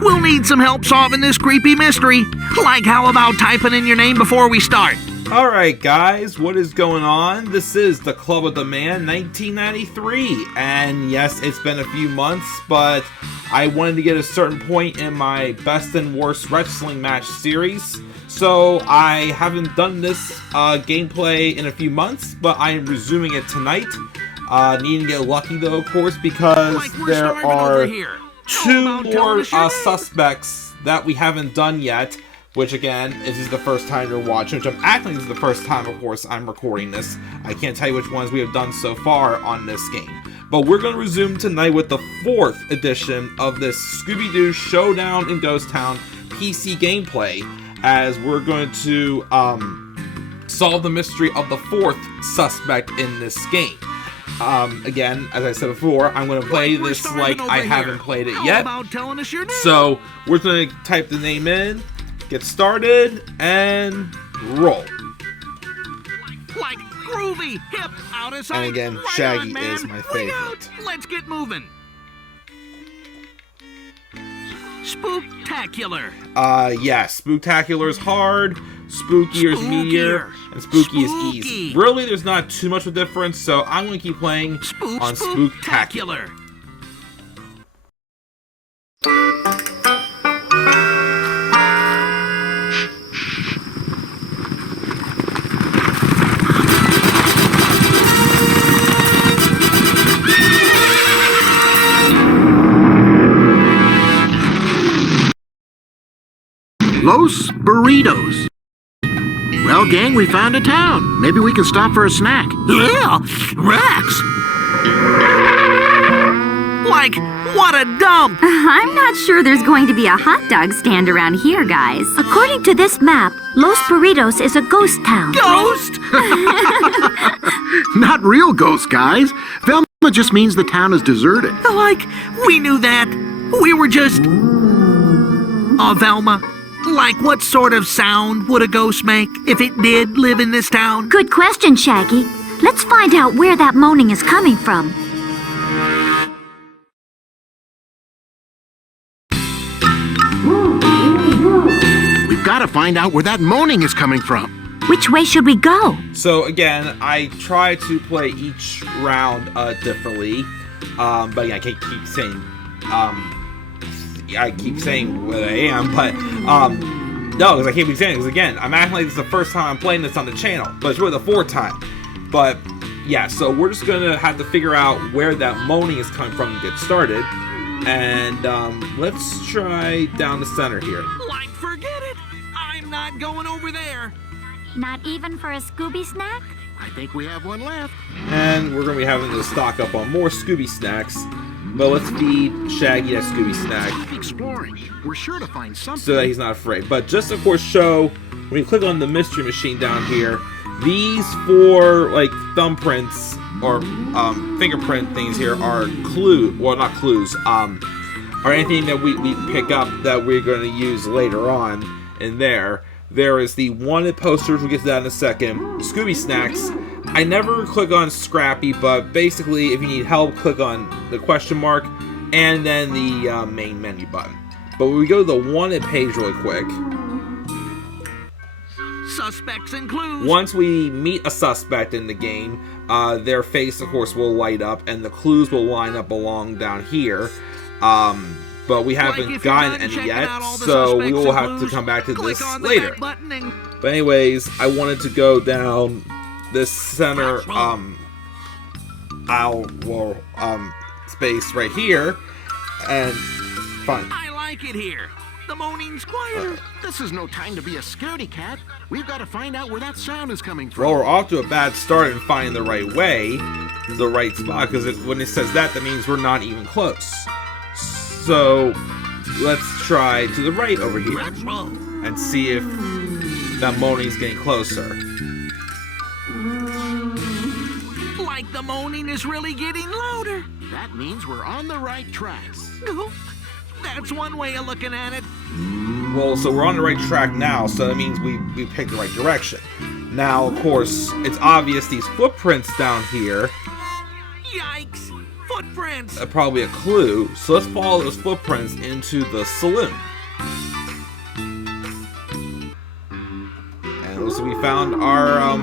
we'll need some help solving this creepy mystery. Like, how about typing in your name before we start? Alright guys, what is going on? This is the Club of the Man 1993, and yes, it's been a few months, but I wanted to get a certain point in my best and worst wrestling match series, so I haven't done this gameplay in a few months, but I am resuming it tonight. Needing to get lucky though, of course, because there are two more suspects that we haven't done yet. Which again, this is the first time you're watching, which I'm acting this is the first time, of course, I'm recording this. I can't tell you which ones we have done so far on this game. But we're going to resume tonight with the 4th edition of this Scooby-Doo Showdown in Ghost Town PC gameplay, as we're going to solve the mystery of the 4th suspect in this game. Again, as I said before, I'm going to play this like I haven't played it yet. So, we're going to type the name in, get started, and roll. Like groovy, hip, out of sight. And again, right Shaggy on, is my favorite. Let's get moving. Spooktacular. Yeah, Spooktacular is hard, Spookier is medium, and Spooky is easy. Really, there's not too much of a difference, so I'm going to keep playing on Spooktacular. Los Buritos. Well, gang, we found a town. Maybe we can stop for a snack. Yeah, Rex. Like, what a dump. I'm not sure there's going to be a hot dog stand around here, guys. According to this map, Los Buritos is a ghost town. Ghost? Not real ghosts, guys. Velma just means the town is deserted. Like, we knew that. We were just... Velma, like, what sort of sound would a ghost make if it did live in this town? Good question, Shaggy. Let's find out where that moaning is coming from. We've got to find out where that moaning is coming from. Which way should we go? So again, I try to play each round differently, but yeah, I can't keep saying I keep saying what I am, but no, because I can't be saying it, because again, I'm acting like this is the first time I'm playing this on the channel, but it's really the 4th time. But yeah, so we're just gonna have to figure out where that moaning is coming from and get started. And let's try down the center here. Like, forget it. I'm not going over there. Not even for a Scooby snack? I think we have one left. And we're gonna be having to stock up on more Scooby snacks. But let's feed Shaggy that Scooby snack. Keep exploring. We're sure to find something. So that he's not afraid. But just, of course, show, when you click on the mystery machine down here, these 4, like, thumbprints, or fingerprint things here are clues. Well, not clues. Are anything that we pick up that we're going to use later on in there. There is the wanted posters, we'll get to that in a second. Scooby snacks. I never click on Scrappy, but basically, if you need help, click on the question mark, and then the main menu button. But when we go to the wanted page really quick, Suspects and clues. once we meet a suspect in the game, their face, of course, will light up, and the clues will line up along down here. But we haven't gotten any yet, so we will have to come back to this later. But anyways, I wanted to go down this center aisle space right here and find. I like it here. The moaning's quieter. This is no time to be a scaredy cat. We've got to find out where that sound is coming from. Well, we're off to a bad start in finding the right way, the right spot, because when it says that means we're not even close. So let's try to the right over here and see if that moaning's getting closer. Like the moaning is really getting louder. That means we're on the right tracks. That's one way of looking at it. Well, so we're on the right track now, so that means we picked the right direction. Now, of course, it's obvious these footprints down here. Yikes! Footprints! footprints. Probably a clue. So let's follow those footprints into the saloon. And looks like we found our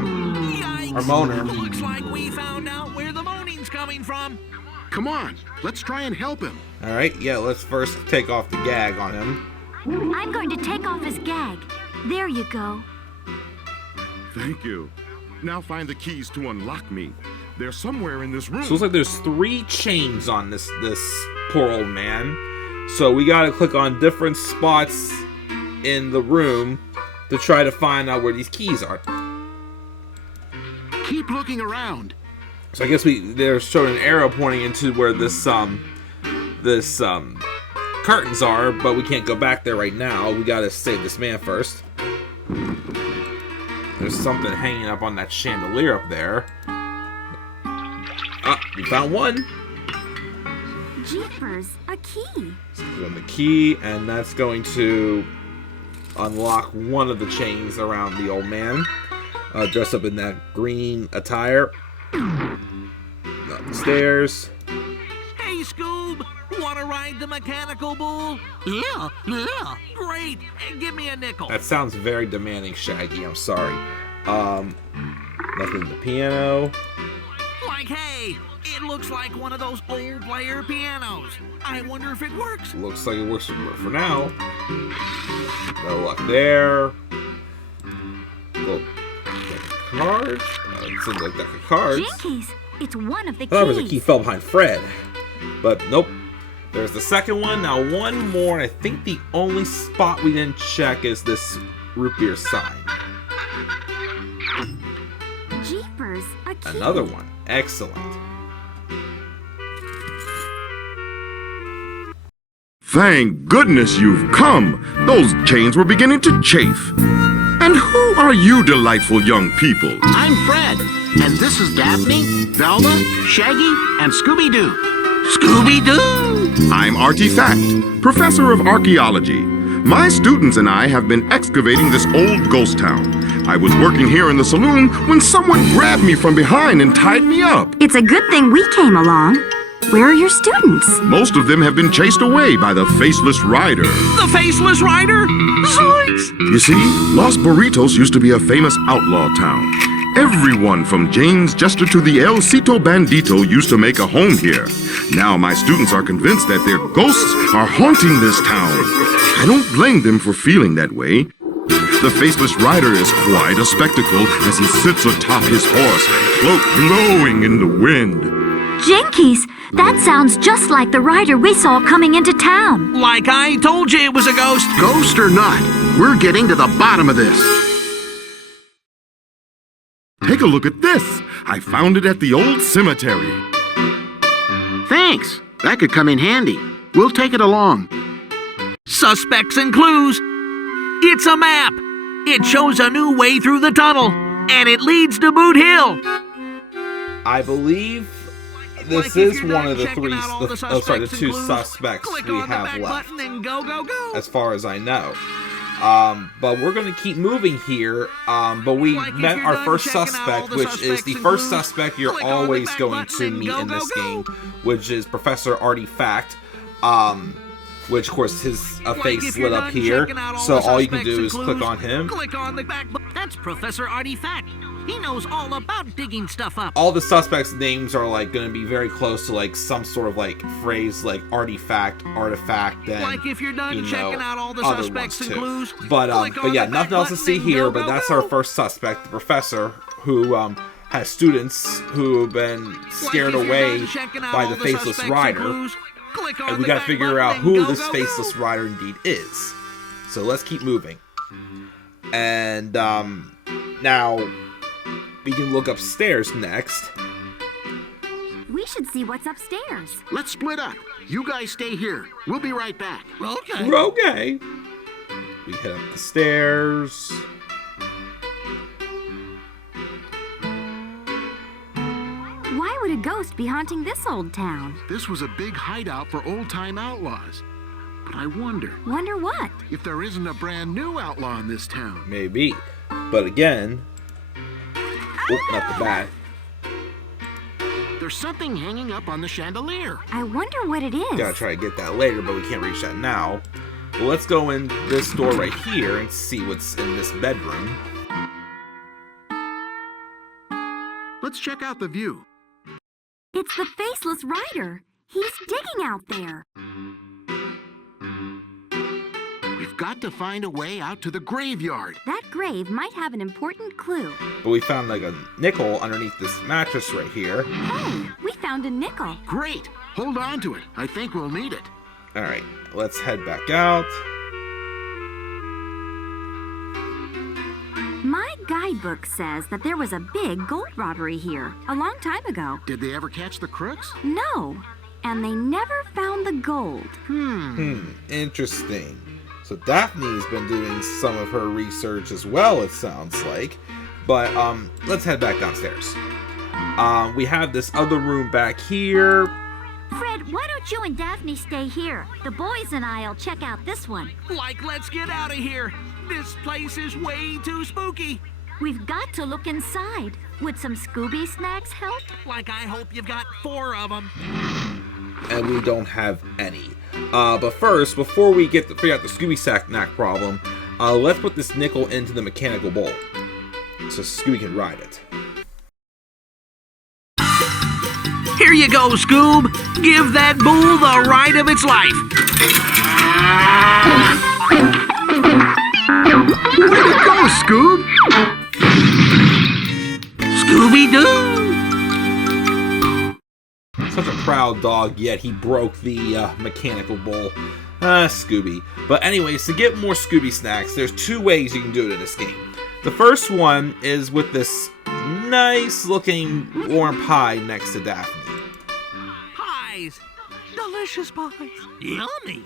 moaner. Looks like we found out where the moaning's coming from. Come on, let's try and help him. Alright, yeah, let's first take off the gag on him. I'm going to take off his gag. There you go. Thank you. Now find the keys to unlock me. They're somewhere in this room. So it looks like there's 3 chains on this poor old man. So we gotta click on different spots in the room to try to find out where these keys are. Keep looking around. So I guess they're showing an arrow pointing into where this curtains are, but we can't go back there right now. We gotta save this man first. There's something hanging up on that chandelier up there. Ah, we found one. Jeepers, a key. So we got the key, and that's going to unlock one of the chains around the old man, dressed up in that green attire. Up the stairs. Hey, Scoob, wanna ride the mechanical bull? Yeah. Great, and give me a nickel. That sounds very demanding, Shaggy. I'm sorry. Nothing in the piano. Like, hey, it looks like one of those old player pianos. I wonder if it works. Looks like it works for now. No luck there. Well, cards. It seems like deck of cards. Jinkies, it's one of the I thought it was a keys. key fell behind Fred, but nope. There's the second one. Now one more. I think the only spot we didn't check is this root beer sign. Jeepers, a key. Another one. Excellent. Thank goodness you've come. Those chains were beginning to chafe. And who are you delightful young people? I'm Fred, and this is Daphne, Velma, Shaggy, and Scooby-Doo. Scooby-Doo! I'm Artie Fackt, professor of archaeology. My students and I have been excavating this old ghost town. I was working here in the saloon when someone grabbed me from behind and tied me up. It's a good thing we came along. Where are your students? Most of them have been chased away by the Faceless Rider. The Faceless Rider? Zoinks! You see, Los Buritos used to be a famous outlaw town. Everyone from Jane's Jester to the El Cito Bandito used to make a home here. Now my students are convinced that their ghosts are haunting this town. I don't blame them for feeling that way. The Faceless Rider is quite a spectacle as he sits atop his horse, cloak blowing in the wind. Jinkies, that sounds just like the rider we saw coming into town. Like I told you it was a ghost. Ghost or not, we're getting to the bottom of this. Take a look at this. I found it at the old cemetery. Thanks. That could come in handy. We'll take it along. Suspects and clues. It's a map. It shows a new way through the tunnel, and it leads to Boot Hill. I believe this is one of the the two suspects we have left, as far as I know. But we're going to keep moving here. But we met our first suspect, which is the first suspect you're always going to meet in this game, which is Professor Artie Fackt. Which, of course, his face lit up here. So all you can do is click on him. Click on the back button. That's Professor Artie Fackt. He knows all about digging stuff up. All the suspects' names are like going to be very close to like some sort of like phrase like artifact, artifact, and like if you're done checking out all the other suspects ones and too. clues. But yeah, nothing else to see here. But that's our first suspect, the professor, who has students who have been scared away by the Faceless Rider. And we gotta figure out who this Faceless Rider indeed is. So let's keep moving. And now we can look upstairs next. We should see what's upstairs. Let's split up. You guys stay here. We'll be right back. Okay. Okay. We head up the stairs. Why would a ghost be haunting this old town? This was a big hideout for old-time outlaws. But I wonder Wonder what? if there isn't a brand new outlaw in this town. Maybe. But again... Oh, not the bat. There's something hanging up on the chandelier. I wonder what it is. Gotta try to get that later, but we can't reach that now. Well, let's go in this door right here and see what's in this bedroom. Let's check out the view. It's the Faceless Rider. He's digging out there. We've got to find a way out to the graveyard. That grave might have an important clue. But we found like a nickel underneath this mattress right here. Hey, we found a nickel. Great. Hold on to it. I think we'll need it. Alright, let's head back out. My guidebook says that there was a big gold robbery here a long time ago. Did they ever catch the crooks? No, and they never found the gold. Interesting. So Daphne's been doing some of her research as well, it sounds like. But let's head back downstairs. We have this other room back here. Fred, why don't you and Daphne stay here? The boys and I'll check out this one. Like, let's get out of here. This place is way too spooky. We've got to look inside. Would some Scooby snacks help? Like, I hope you've got 4 of them. And we don't have any. But first, before we get to figure out the Scooby snack problem, let's put this nickel into the mechanical bowl so Scooby can ride it. Here you go, Scoob. Give that bull the ride of its life. Way to go, Scoob! Scooby-Doo. Such a proud dog, yet he broke the mechanical bull. Scooby. But anyways, to get more Scooby snacks, there's 2 ways you can do it in this game. The first one is with this nice looking warm pie next to Daphne. Pies. Delicious pies. Yummy.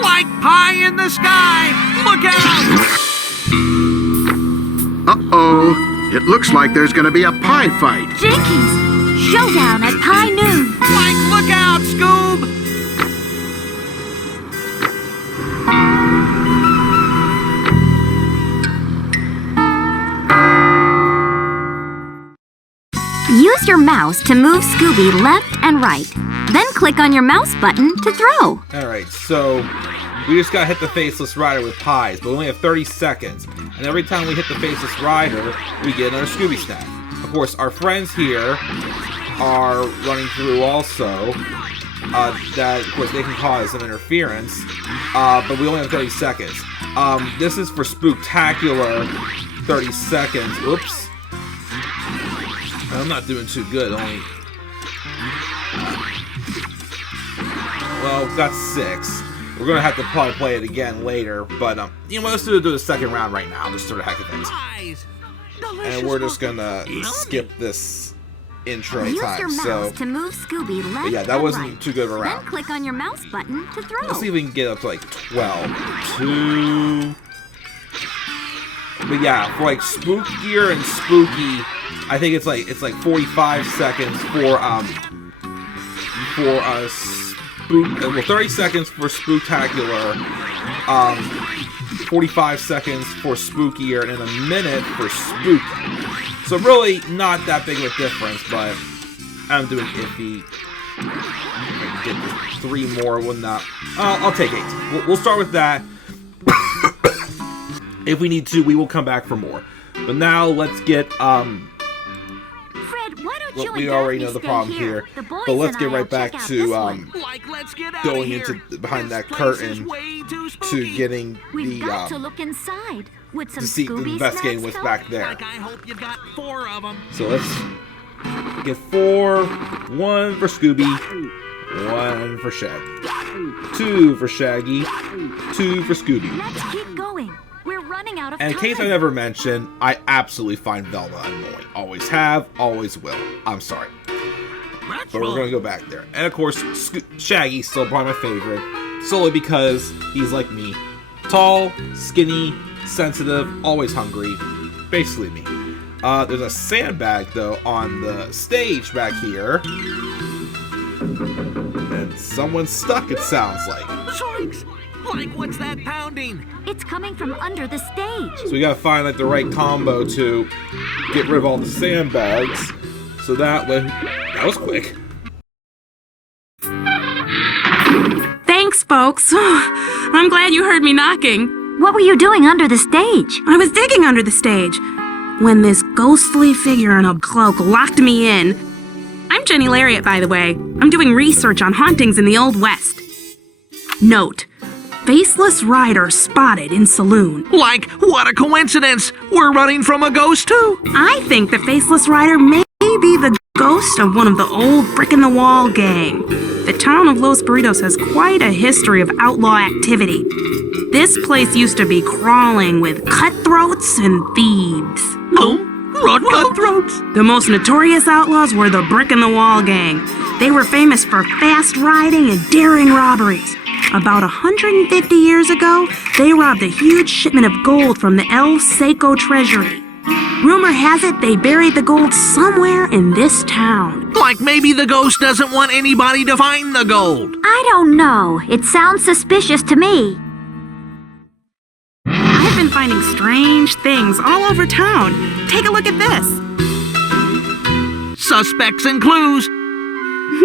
Like pie in the sky. Look out. Uh-oh. It looks like there's gonna be a pie fight. Jinkies! Showdown at Pie Noon. Like, look out, Scoob. Use your mouse to move Scooby left and right. Then click on your mouse button to throw. Alright, so we just gotta hit the Faceless Rider with pies, but we only have 30 seconds. And every time we hit the Faceless Rider, we get another Scooby snack. Of course, our friends here are running through also. That, of course, they can cause some interference. But we only have 30 seconds. This is for Spooktacular 30 seconds. Oops. I'm not doing too good, only... well, got 6. We're gonna have to probably play it again later, but, you know what, let's do the second round right now, just for the heck of it. Pies. Delicious And we're just gonna Yummy. skip this intro Use time, your mouse so... to move Scooby left yeah, that and wasn't right. too good of a Then round. click on your mouse button to throw. Let's see if we can get up to, like, 12. 2... But yeah, for, like, Spookier and Spooky, I think it's like 45 seconds for 30 seconds for Spooktacular, 45 seconds for Spookier, and then a minute for Spook. So really not that big of a difference, but I'm doing iffy. If I can get 3 more, will not. I'll take 8. We'll start with that. If we need to, we will come back for more. But now let's get Fred, why don't you we and already Daphne know the stay problem here. here. The boys But let's and get I'll right back check out to this one. Like, let's get out going of here. into behind This that place is curtain way too to spooky. getting We've the got to look inside. Would some to see Scooby investigating snacks what's help? back there. Like, I hope you've got 4 of them. So let's get 4. 1 for Scooby. 1 for Shaggy. 2 for Shaggy. 2 for Scooby. Let's keep going. We're running out of And in time. case I never mentioned, I absolutely find Velma annoying. Always have, always will. I'm sorry. But we're going to go back there. And of course, Shaggy's still probably my favorite. Solely because he's like me. Tall, skinny, sensitive, always hungry. Basically me. There's a sandbag, though, on the stage back here. And someone's stuck, it sounds like. Zoinks! Like, what's that pounding? It's coming from under the stage. So we gotta find like the right combo to get rid of all the sandbags. So that way, that was quick. Thanks, folks. I'm glad you heard me knocking. What were you doing under the stage? I was digging under the stage when this ghostly figure in a cloak locked me in. I'm Jenny Lariat, by the way. I'm doing research on hauntings in the Old West. Note, Faceless Rider spotted in saloon. Like, what a coincidence! We're running from a ghost, too! I think the Faceless Rider may be the ghost of one of the old brick-in-the-wall gang. The town of Los Buritos has quite a history of outlaw activity. This place used to be crawling with cutthroats and thieves. Oh, run cutthroats! The most notorious outlaws were the brick-in-the-wall gang. They were famous for fast riding and daring robberies. About 150 years ago, they robbed a huge shipment of gold from the El Seco treasury. Rumor has it they buried the gold somewhere in this town. Like maybe the ghost doesn't want anybody to find the gold. I don't know. It sounds suspicious to me. I've been finding strange things all over town. Take a look at this. Suspects and clues.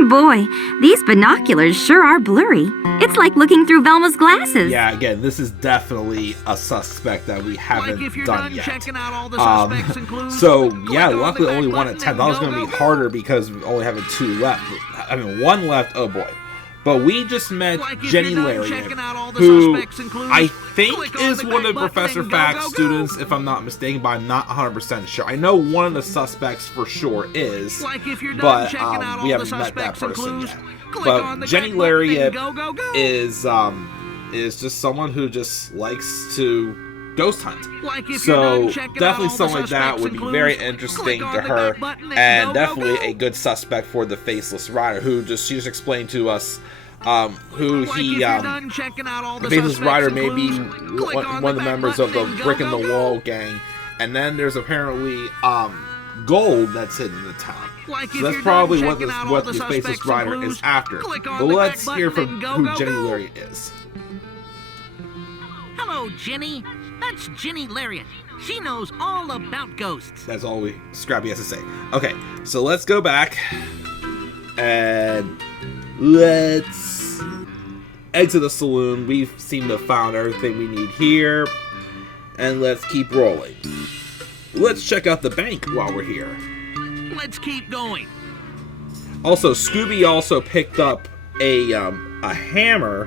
Boy, these binoculars sure are blurry. It's like looking through Velma's glasses. Yeah, again, this is definitely a suspect that we haven't Like if you're done done yet. checking out all the suspects and clues. So click yeah, on the luckily back only one button at 10. and That was go, going to go, be go. harder because we only having 2 left. I mean, 1 left. Oh boy. But we just met Like if Jenny you're done Lariat, checking out all the who suspects and clues, I think click on is the one back of button Professor and go, Fackt's go, go. students, if I'm not mistaken, but I'm not 100% sure. I know one of the suspects for sure is, Like if you're done but checking out we all the haven't met that suspects and person clues, yet. click on But the Jenny back button and Lariat go, go, go. is just someone who just likes to ghost hunt. Like if you're So done checking out definitely all the something like that suspects would and be clues, very interesting click to on the her, back button and go, definitely go, go. a good suspect for the Faceless Rider, who she just explained to us who Like he if you're done checking out all the the Faceless suspects Rider and may be clues, click on one of the back members of the button and go, Brick in the go, go. Wall gang, and then there's apparently gold that's hidden in the town. Like So if that's you're probably done what checking out all what the the Faceless suspects and Rider clues, is after. click on But the let's back hear button from and go, who go, Jenny go. Lariat is. Hello, Jenny. That's Jenny Lariat. She knows all about ghosts. That's all Scrappy has to say. Okay, so let's go back and let's exit the saloon. We seem to have found everything we need here, and let's keep rolling. Let's check out the bank while we're here. Let's keep going. Also, Scooby also picked up a hammer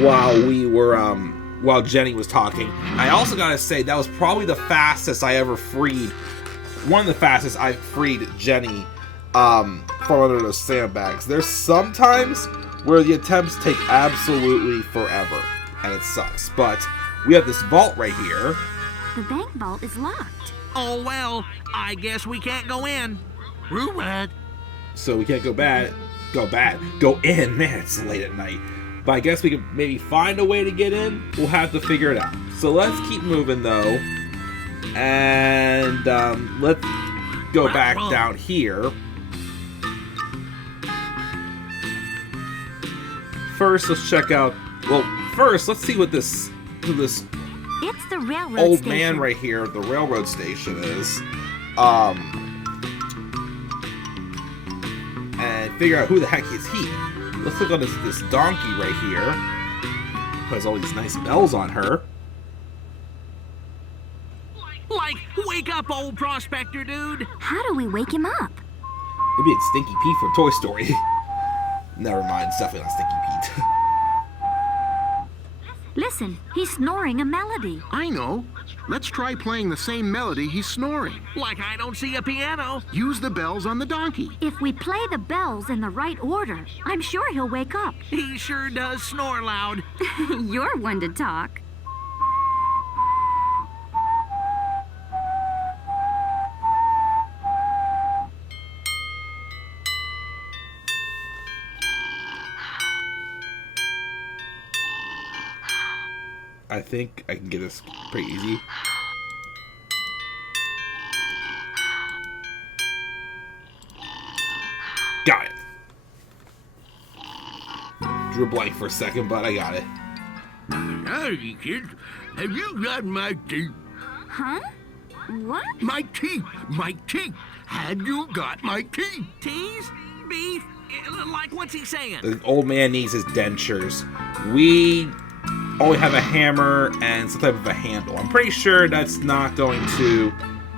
while Jenny was talking. I also gotta say that was probably the fastest I ever freed. One of the fastest I freed Jenny from under those sandbags. There's sometimes where the attempts take absolutely forever, and it sucks. But we have this vault right here. The bank vault is locked. Oh well, I guess we can't go in. Roo Rad. So we can't go in. Man, it's late at night. But I guess we could maybe find a way to get in. We'll have to figure it out. So let's keep moving though. And let's go back down here. First, let's check out. Well, first, let's see what this It's the railroad old station. man right here at the railroad station is. And figure out who the heck is he. Let's look on this donkey right here, who has all these nice bells on her. Like, wake up, old prospector dude. How do we wake him up? Maybe it's Stinky Pete from Toy Story. Never mind, it's definitely not Stinky Pete. Listen, he's snoring a melody. I know. Let's try playing the same melody he's snoring. Like I don't see a piano. Use the bells on the donkey. If we play the bells in the right order, I'm sure he'll wake up. He sure does snore loud. You're one to talk. I think I can get this pretty easy. Got it. Drew a blank for a second, but I got it. Howdy, kids. Have you got my teeth? Huh? What? My teeth! My teeth! Have you got my teeth? Teas? Beef? Like, what's he saying? The old man needs his dentures. We only have a hammer and some type of a handle. I'm pretty sure that's not going to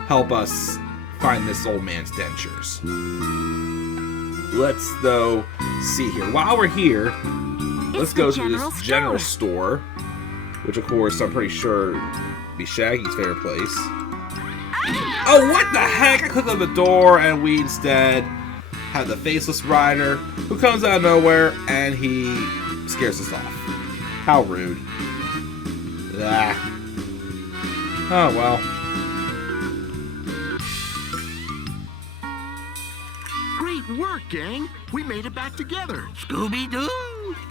help us find this old man's dentures. Let's, though, see here. While we're here, let's go to this general store, which, of course, I'm pretty sure would be Shaggy's favorite place. Oh, what the heck? I clicked on the door, and we instead have the Faceless Rider, who comes out of nowhere, and he scares us off. How rude. Ah. Oh, well. Great work, gang. We made it back together. Scooby-Doo!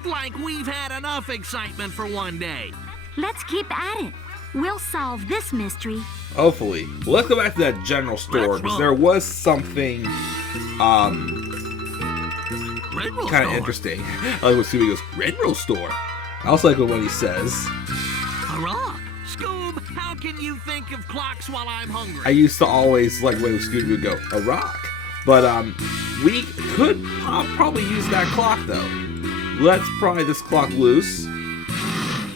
Like we've had enough excitement for one day. Let's keep at it. We'll solve this mystery. Hopefully. Well, let's go back to that general store, because there was something, kind of interesting. I like when Scooby goes, Red Roll Store. I also like when he says, A rock. Scoob, how can you think of clocks while I'm hungry? I used to always like when Scooby would go, a rock. But, we could probably use that clock, though. Let's pry this clock loose.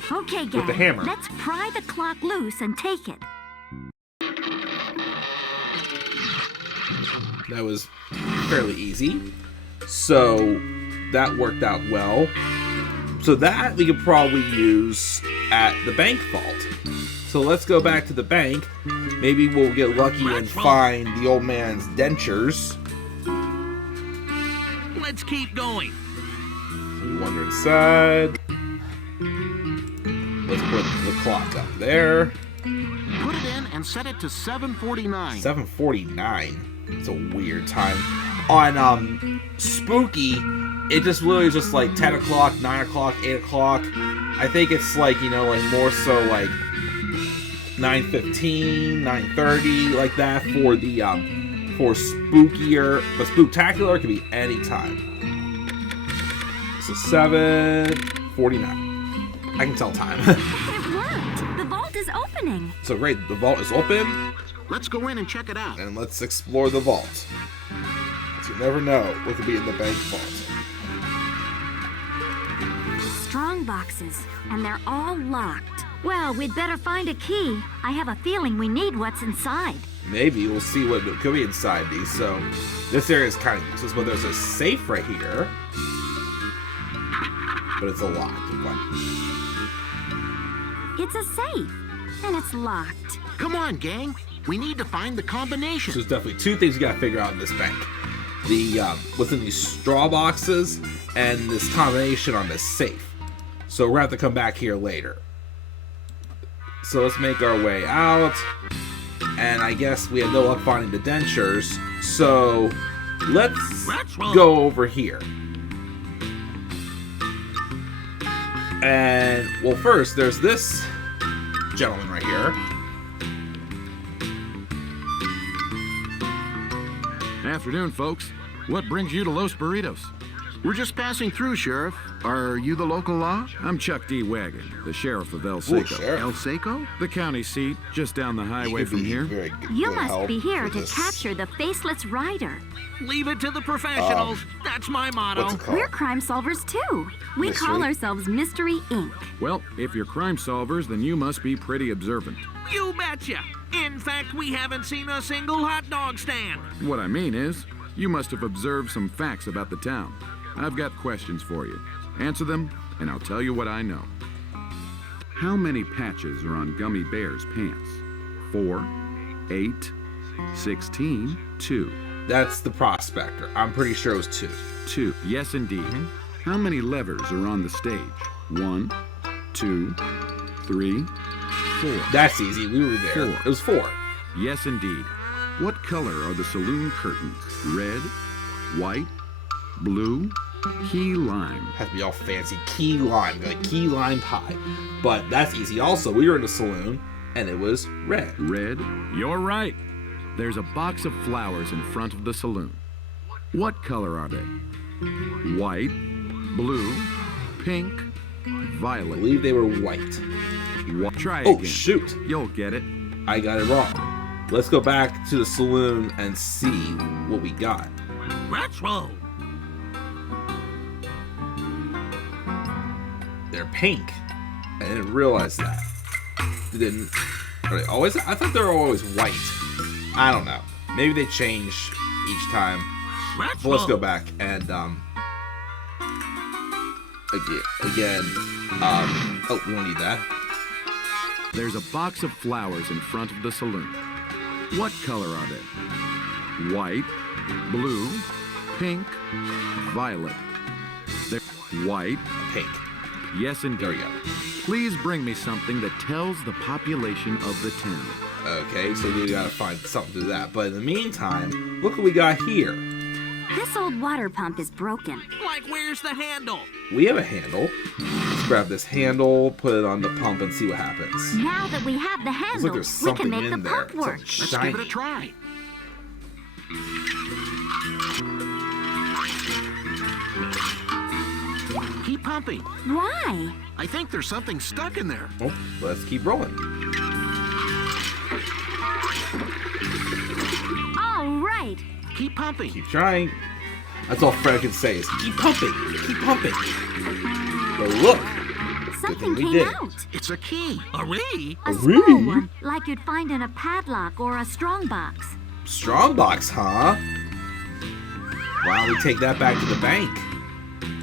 Okay, guys. With the hammer. Let's pry the clock loose and take it. That was fairly easy. So that worked out well. So that we could probably use at the bank vault. So let's go back to the bank. Maybe we'll get lucky and find the old man's dentures. Let's keep going. So we wander inside. Let's put the clock up there. Put it in and set it to 7:49. 7:49. It's a weird time. On Spooky, it just literally is just like 10 o'clock, 9 o'clock, 8 o'clock. I think it's like, you know, like more so like 9:15, 9:30, like that for the for spookier, but spooktacular could be any time. So 7:49. I can tell time. It worked. The vault is opening. So great, the vault is open. Let's go in and check it out. And let's explore the vault. So you never know what could be in the bank vault. Strong boxes, and they're all locked. Well, we'd better find a key. I have a feeling we need what's inside. Maybe we'll see what could be inside these. So this area is kind of useless, but there's a safe right here. But it's a locked one. It's a safe, and it's locked. Come on, gang. We need to find the combination. So there's definitely two things you gotta figure out in this bank. The what's in these straw boxes and this combination on this safe. So we're gonna have to come back here later. So let's make our way out. And I guess we have no luck finding the dentures. So let's go over here. And, well, first, there's this gentleman right here. Afternoon, folks. What brings you to Los Buritos? We're just passing through, Sheriff. Are you the local law? I'm Chuck D. Wagon, the sheriff of El Ooh, Seco. Sheriff. El Seco? The county seat, just down the highway from here. You must be here to capture the Faceless Rider. Leave it to the professionals. That's my motto. What's it called? We're crime solvers, too. We call ourselves Mystery Inc. Well, if you're crime solvers, then you must be pretty observant. You betcha. In fact, we haven't seen a single hot dog stand. What I mean is, you must have observed some facts about the town. I've got questions for you. Answer them, and I'll tell you what I know. How many patches are on Gummy Bear's pants? 4, 8, 16, 2. That's the prospector. I'm pretty sure it was 2. 2. Yes, indeed. How many levers are on the stage? 1, 2, 3, 4. That's easy. We were there. 4. It was 4. Yes, indeed. What color are the saloon curtains? Red, white, blue, key lime. Has to be all fancy. Key lime. Like key lime pie. But that's easy. Also, we were in a saloon, and it was red. Red? You're right. There's a box of flowers in front of the saloon. What color are they? White, blue, pink, I violet. believe they were white. Try Oh, again. shoot. You'll get it. I got it wrong. Let's go back to the saloon and see what we got. Retro. They're pink. I didn't realize that. Are they always? I thought they were always white. I don't know. Maybe they change each time. Retro. But let's go back and again. Oh, we don't need that. There's a box of flowers in front of the saloon. What color are they? White, blue, pink, violet. They're white, Pink. yes indeed. There we go. Please bring me something that tells the population of the town. Okay, so we gotta find something to do that. But in the meantime, look what we got here. This old water pump is broken. Like, where's the handle? We have a handle. Let's grab this handle, put it on the pump, and see what happens. Now that we have the Looks like handle, there's we can something make the in there. pump work. Something Let's shiny. give it a try. Keep pumping. Why? I think there's something stuck in there. Oh, let's keep rolling. All right. Keep pumping. Keep trying. That's all Fred can say is keep pumping, keep pumping. But look, Something we came did. out. It's a key. Hooray! A Really? small one, like you'd find in a padlock or a strong box. strong box, huh? Why don't we take that back to the bank?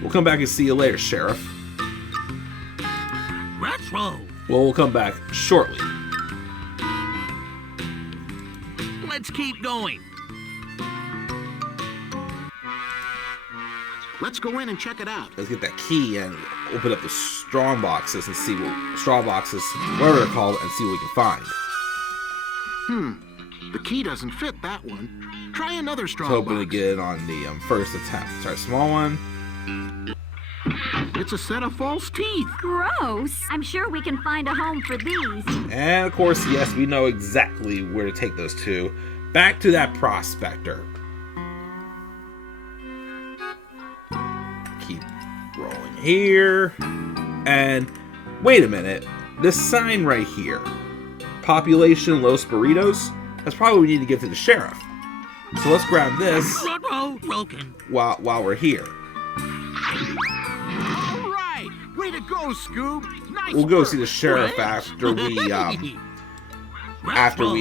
We'll come back and see you later, Sheriff. Retro. Well, we'll come back shortly. Let's keep going. Let's go in and check it out. Let's get that key and open up the strong boxes and see what strong boxes, whatever they're called, and see what we can find. The key doesn't fit that one. Try another strong Hoping to box. get it on the first attempt. Try a small one. It's a set of false teeth. Gross. I'm sure we can find a home for these. And of course, yes, we know exactly where to take those two. Back to that prospector. Keep rolling here. And wait a minute. This sign right here. Population Los Buritos. That's probably what we need to give to the sheriff. So let's grab this Retro. Broken. while we're here. All right. Way to go, Scoob. Nice We'll go work. see the sheriff after we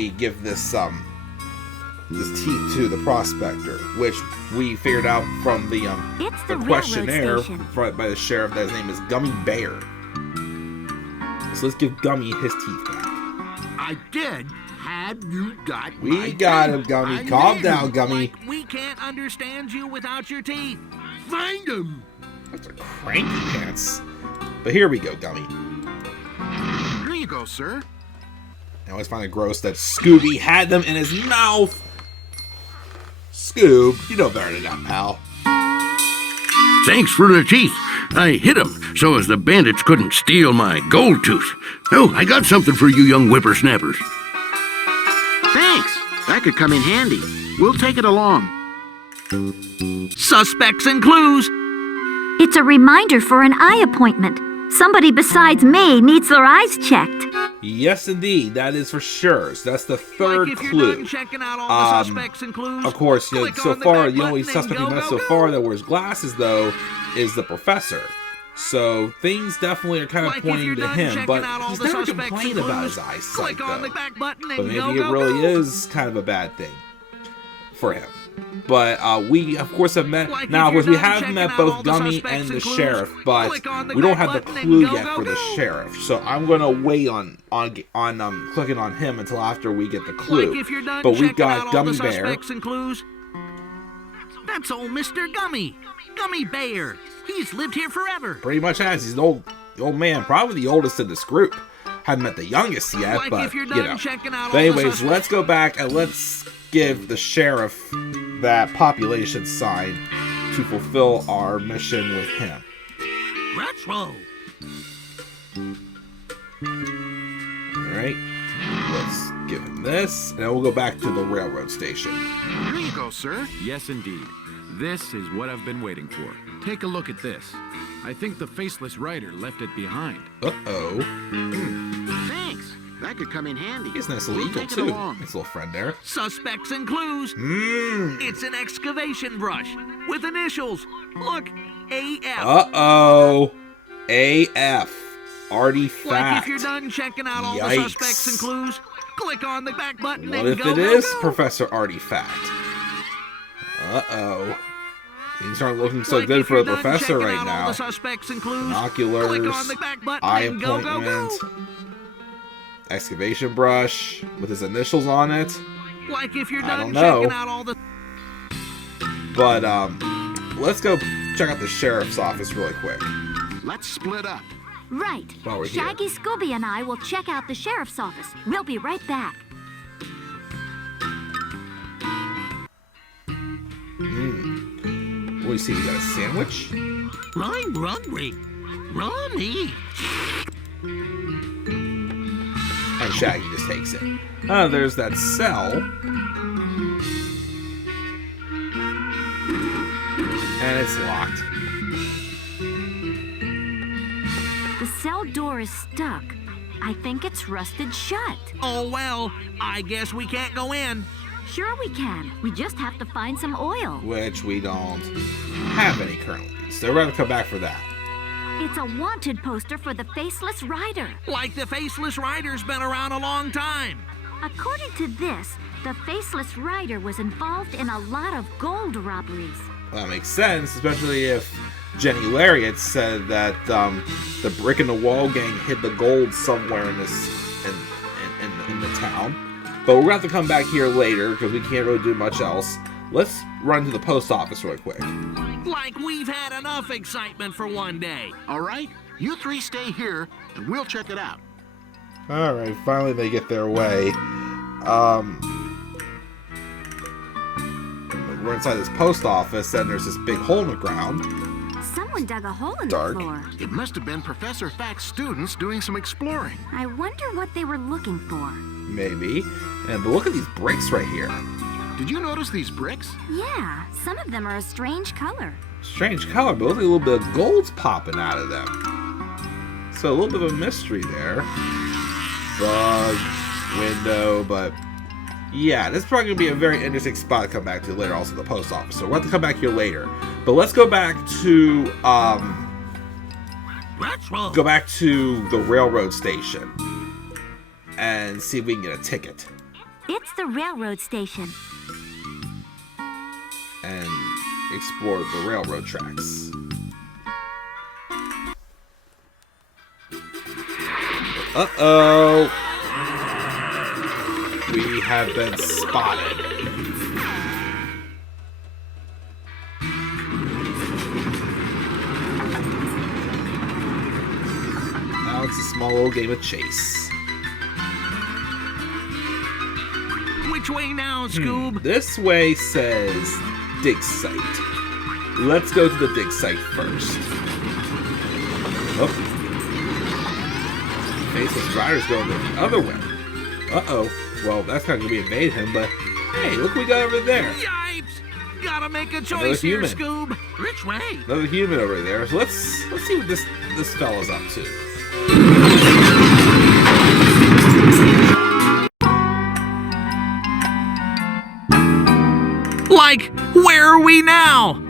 give this teeth to the prospector, which we figured out from the It's the railroad questionnaire station. by the sheriff that his name is Gummy Bear. So let's give Gummy his teeth back. I did. Had you got We my got him, teeth. Gummy. I Calm made down, 'em. Gummy. Like, we can't understand you without your teeth. Find them. That's a cranky pants. But here we go, Gummy. Here you go, sir. I always find it gross that Scooby had them in his mouth. Scoob, you know better than that, pal. Thanks for the teeth. I hid 'em so as the bandits couldn't steal my gold tooth. Oh, I got something for you young whippersnappers. Thanks. That could come in handy. We'll take it along. Suspects and clues. It's a reminder for an eye appointment. Somebody besides me needs their eyes checked. Yes, indeed. That is for sure. So that's the third Like, if you're clue. done checking out all the suspects and clues, Of course, you know, click so on the far, back the only button and suspect we go, met go, so go. far that wears glasses, though, is the professor. So things definitely are kind of Like, if pointing you're to done him, checking but out all he's the never suspects complained and about his clues, eyesight, click on though. the back button and But maybe go, it go, really go. is kind of a bad thing for him. But we, of course, have met. Like, Now, if of course, you're we done have checking met out all both the Gummy suspects and the and clues, sheriff, but click on the we don't back have the button and clue go, yet go, for the go. sheriff. So I'm gonna wait on clicking on him until after we get the clue. Like, if you're done But we've checking out got all Gummy the Bear. suspects and clues, that's old Mr. Gummy. Gummy Bear. He's lived here forever. Pretty much has. He's an old man, probably the oldest in this group. Haven't met the youngest yet, Like, but if you're you done know. checking out But all the anyways, suspects. let's go back and let's give the sheriff that population sign to fulfill our mission with him. Retro. All right, let's give him this, and then we'll go back to the railroad station. Here you go, sir. Yes, indeed. This is what I've been waiting for. Take a look at this. I think the Faceless Rider left it behind. Uh-oh. Thanks. That could come in handy. He's a nice little eagle, Take it too. along. Nice little friend there. Suspects and clues. It's an excavation brush with initials. Look, AF. Uh-oh. AF. Artie Fackt. Like if you're done checking out all the suspects and clues, click on the back button What and if go, it go, is go. Professor Artie Fackt? Uh-oh. Things aren't looking so Like good if for you're the done professor checking right out all now. the suspects and clues, Binoculars, click on the back button eye and go, go, appointment, go. excavation brush with his initials on it. Like if you're I done don't know. checking out all the... But, let's go check out the sheriff's office really quick. Let's split up. Right. While we're here. Shaggy, Scooby, and I will check out the sheriff's office. We'll be right back. What do you see? We got a sandwich? I'm hungry. Ronnie. And Shaggy just takes it. There's that cell. And it's locked. The cell door is stuck. I think it's rusted shut. Oh, well, I guess we can't go in. Sure we can. We just have to find some oil. Which we don't have any currently. So we're going to come back for that. It's a wanted poster for the Faceless Rider. Like the Faceless Rider's been around a long time. According to this, the Faceless Rider was involved in a lot of gold robberies. Well, that makes sense, especially if Jenny Lariat said that the brick in the wall gang hid the gold somewhere in this in the town. But we're gonna have to come back here later because we can't really do much else. Let's run to the post office real quick. Like we've had enough excitement for one day. All right, you three stay here, and we'll check it out. All right, finally they get their way. We're inside this post office, and there's this big hole in the ground. Someone dug a hole in Dark. the floor. It must have been Professor Fackt's students doing some exploring. I wonder what they were looking for. Maybe. But look at these bricks right here. Did you notice these bricks? Yeah, some of them are a strange color. Strange color, but looks like a little bit of gold's popping out of them. So a little bit of a mystery there. Bug, window, but yeah, this is probably going to be a very interesting spot to come back to later, also the post office. So we'll have to come back here later. But let's go back to, What's wrong? go back to the railroad station and see if we can get a ticket It's the railroad station. and explore the railroad tracks. Uh-oh. We have been spotted. Now it's a small little game of chase. Which way now, Scoob? This way says dig site. Let's go to the dig site first. Oh. Faceless Rider's going the other way. Uh-oh. Well, that's not going to be evade him, but hey, look what we got over there. Yipes! Gotta make a Another choice here, human. Scoob. Which way? Another human over there. So let's see what this fella's up to. Like, where are we now?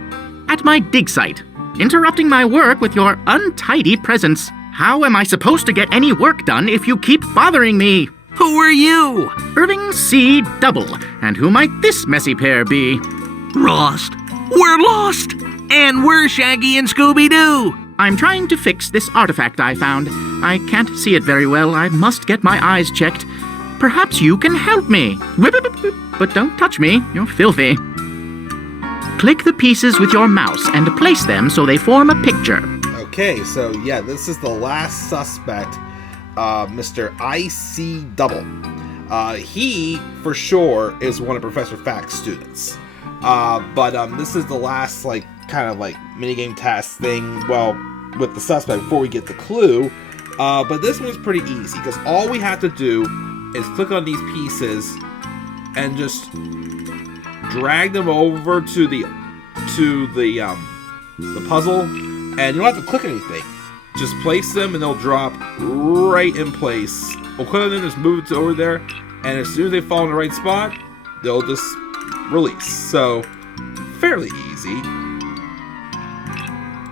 At my dig site, interrupting my work with your untidy presence. How am I supposed to get any work done if you keep bothering me? Who are you? Irving C. Double, and who might this messy pair be? Lost. We're lost. And we're Shaggy and Scooby-Doo. I'm trying to fix this artifact I found. I can't see it very well. I must get my eyes checked. Perhaps you can help me. Whip, whip, whip, whip. But don't touch me. You're filthy. Click the pieces with your mouse and place them so they form a picture. Okay, so yeah, this is the last suspect, Mr. I.C. Double. He, for sure, is one of Professor Fackt's students. But this is the last, like, kind of like minigame task thing, well, with the suspect before we get the clue. But this one's pretty easy, because all we have to do is click on these pieces and just drag them over to the puzzle, And you don't have to click anything. Just place them and they'll drop right in place. We'll click on them, just move it to over there, and as soon as they fall in the right spot, they'll just release. So, fairly easy.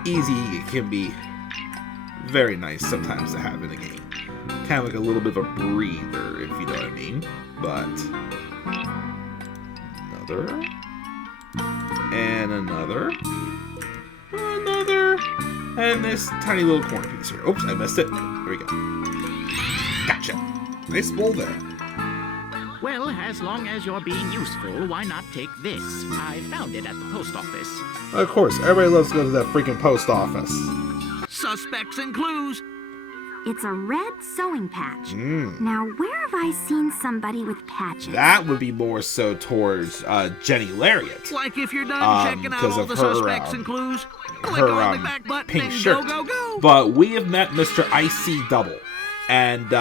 Easy it can be very nice sometimes to have in a game. Kind of like a little bit of a breather, if you know what I mean. But another. And another. Another. And this tiny little corner piece here. Oops, I missed it. There we go. Gotcha. Nice bowl there. Well, as long as you're being useful, why not take this? I found it at the post office. Of course, everybody loves to go to that freaking post office. Suspects and clues. It's a red sewing patch. Mm. Now, where have I seen somebody with patches? That would be more so towards Jenny Lariat. Like if you're done checking out all the suspects and clues, click on the back button pink and shirt. go, go, go. But we have met Mr. IC Double. And,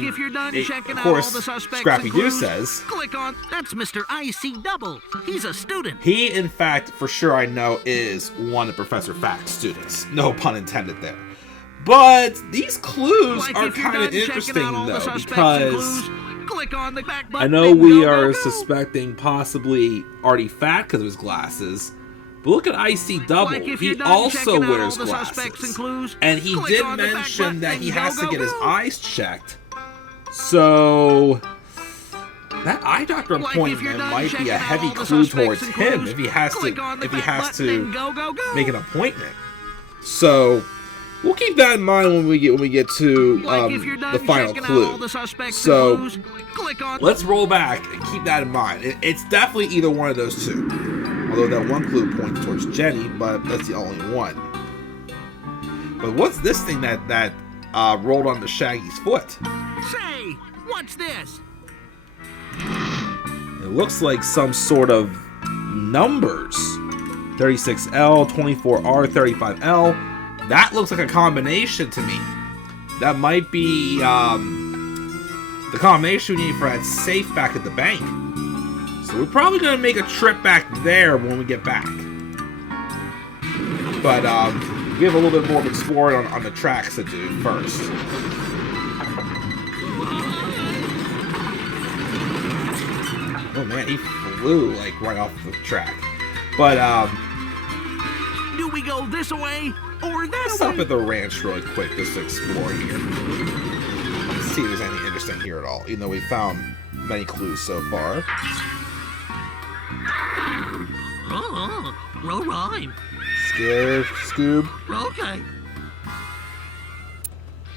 like if you're done checking of out course, all the suspects Scrappy and Doo clues, says, click on, that's Mr. IC Double. He's a student. he, in fact, for sure I know, is one of Professor Fackt's students. No pun intended there. But these clues Like are if you're kind of done checking interesting, out all the though, suspects because and clues, click on the back button I know and we go, are go, go. suspecting possibly Artie Fackt because of his glasses. But look at IC Double. Like if He you're done also checking out wears all the suspects and glasses. clues, And he click did on the back mention button that he and has go, to go, get his go. eyes checked. So that eye doctor Like if appointment you're done might be checking a out heavy all the clue suspects towards and him clues, if he has click on the to back button and go, go, go. make an appointment. So we'll keep that in mind when we get to Like if you're done the final checking out all clue. the suspects So and clues, click on. let's roll back and keep that in mind. It's definitely either one of those two. Although that one clue points towards Jenny, but that's the only one. But what's this thing that rolled onto Shaggy's foot? Say, what's this? It looks like some sort of numbers. 36L, 24R, 35L. That looks like a combination to me. That might be the combination we need for that safe back at the bank. So we're probably going to make a trip back there when we get back. But we have a little bit more of exploring on the tracks to do first. Oh man, he flew like right off the track. But Do we go this way or let's that stop way? at the ranch really quick just to explore here. Let's see if there's anything interesting here at all, even though we found many clues so far. No rhyme. Scared, Scoob? Okay.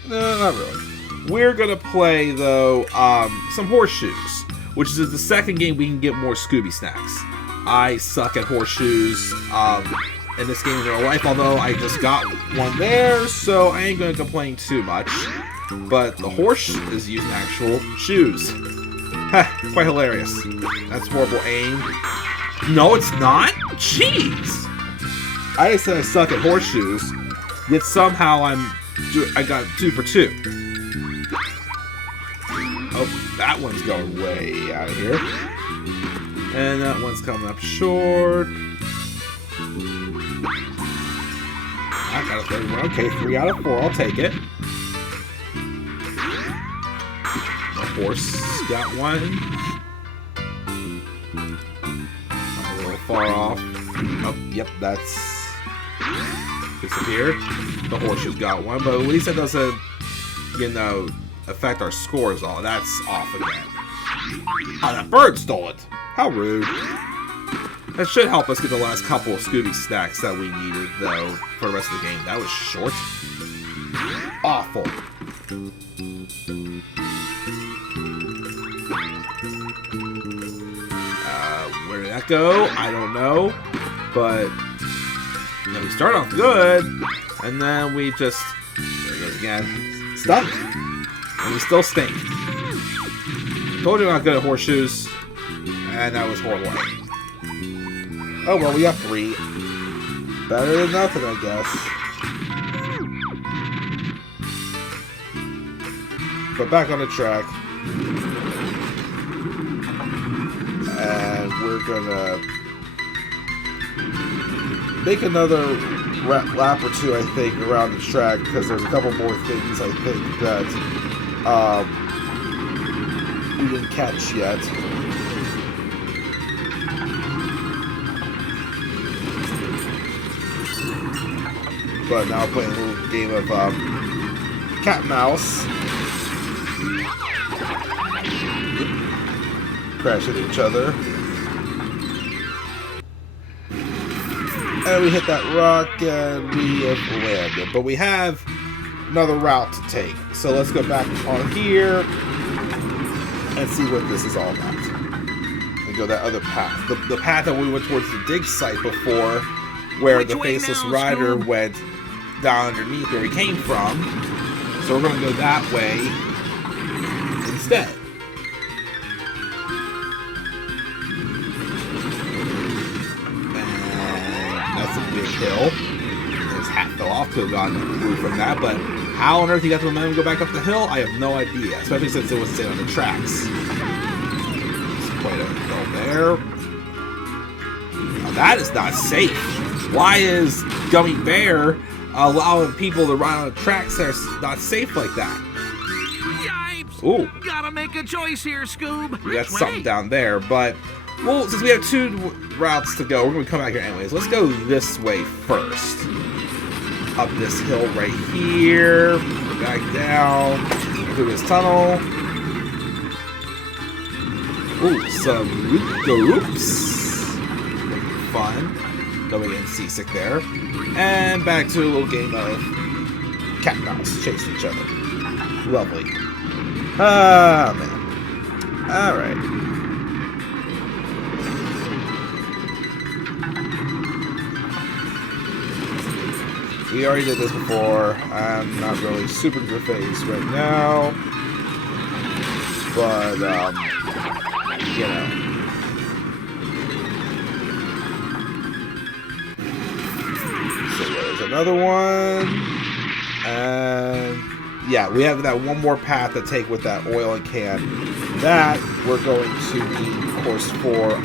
No, not really. We're gonna play, though, some horseshoes, which is the second game we can get more Scooby snacks. I suck at horseshoes in this game in real life, although I just got one there, so I ain't gonna complain too much. But the horse is using actual shoes. Quite hilarious. That's horrible aim. No, it's not? Jeez! I just said I suck at horseshoes, yet somehow I got 2 for 2. Oh, that one's going way out of here. And that one's coming up short. I got a third one. Okay, 3 out of 4. I'll take it. The horse got one. I'm a little far off. Oh, yep, that's disappeared. The horseshoe's got one, but at least it doesn't, affect our scores all. That's off again. Oh, that bird stole it. How rude. That should help us get the last couple of Scooby snacks that we needed, though, for the rest of the game. That was short. Awful. Where did that go? I don't know. But we start off good, and then we just, there it goes again, stunk. And we still stink. Told you I'm not good at horseshoes, and that was horrible. Oh well, we got 3. Better than nothing, I guess. But back on the track. And we're gonna make another lap or two, I think, around the track, because there's a couple more things, I think, that we didn't catch yet. But now we're playing a little game of cat and mouse. Crash into each other. And we hit that rock and we have landed. But we have another route to take. So let's go back on here and see what this is all about. And go that other path. The path that we went towards the dig site before, where the Faceless Rider went down underneath where he came from. So we're going to go that way instead. That's a big hill. His hat fell off, could have gotten a clue from that, but how on earth he got the momentum to go back up the hill, I have no idea. Especially since it was sitting on the tracks. There's quite a hill there. Now that is not safe. Why is Gummy Bear allowing people to ride on the tracks that are not safe like that? Yipes! Ooh. Gotta make a choice here, Scoob. We got something down there, but well, since we have two routes to go, we're going to come back here anyways. Let's go this way first. Up this hill right here. Back down. Through this tunnel. Ooh, some loop-de-loops. Fun. Nobody getting seasick there. And back to a little game of cat and mouse. Chasing each other. Lovely. Ah, man. Alright. We already did this before. I'm not really super in your face right now. But, you know. So there's another one. And, yeah, we have that one more path to take with that oil and can. That we're going to need, of course, for,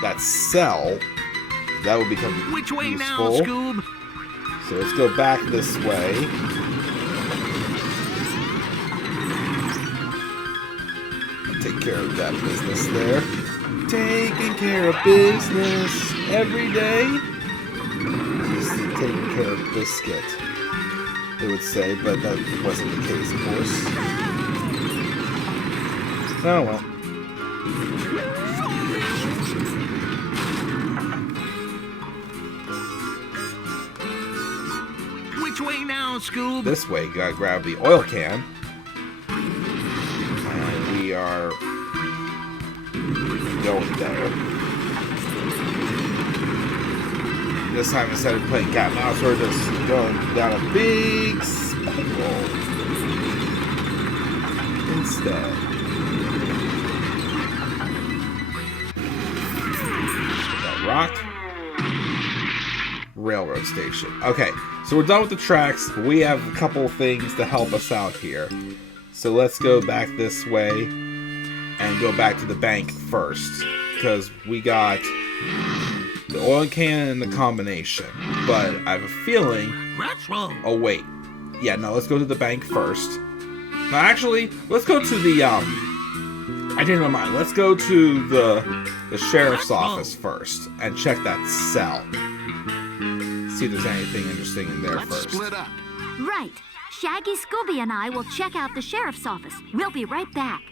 that cell. That will become Which way useful. now, Scoob? So let's go back this way. Take care of that business there. Taking care of business every day. Just taking care of biscuit, they would say, but that wasn't the case, of course. Oh well. Which way now, Scoob? This way, gotta grab the oil can. And we are going there. This time, instead of playing cat and mouse, we're just going down a big spiral. Instead. That rock. Railroad station. Okay, so we're done with the tracks. We have a couple of things to help us out here. So let's go back this way and go back to the bank first, because we got the oil can and the combination. But I have a feeling... That's wrong. Oh, wait. Yeah, no, let's go to the bank first. No, actually, let's go to the, I changed my mind. Let's go to the sheriff's office first and check that cell. See if there's anything interesting in there first. Split up. Right. Shaggy, Scooby, and I will check out the sheriff's office. We'll be right back.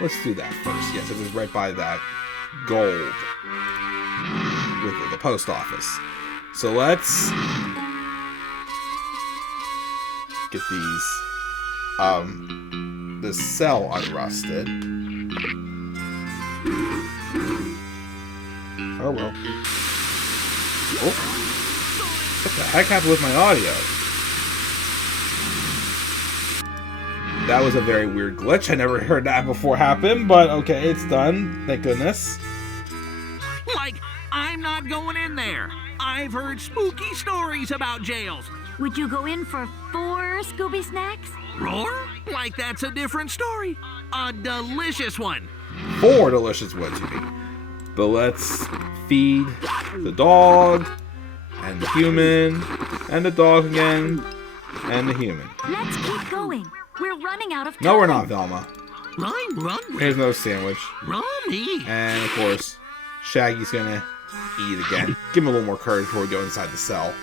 Let's do that first. Yes, it was right by that gold with the post office. So let's get these, this cell unrusted. Oh well. Oh. What the heck happened with my audio? That was a very weird glitch. I never heard that before happen, but okay, it's done. Thank goodness. Like, I'm not going in there. I've heard spooky stories about jails. Would you go in for 4 Scooby snacks? Roar? Like that's a different story. A delicious one. 4 delicious ones, you mean. But let's feed the dog, and the human, and the dog again, and the human. Let's keep going. We're running out of time. No, we're not, Velma. Run. Here's another sandwich. Rummy. And, of course, Shaggy's gonna eat again. Give him a little more courage before we go inside the cell.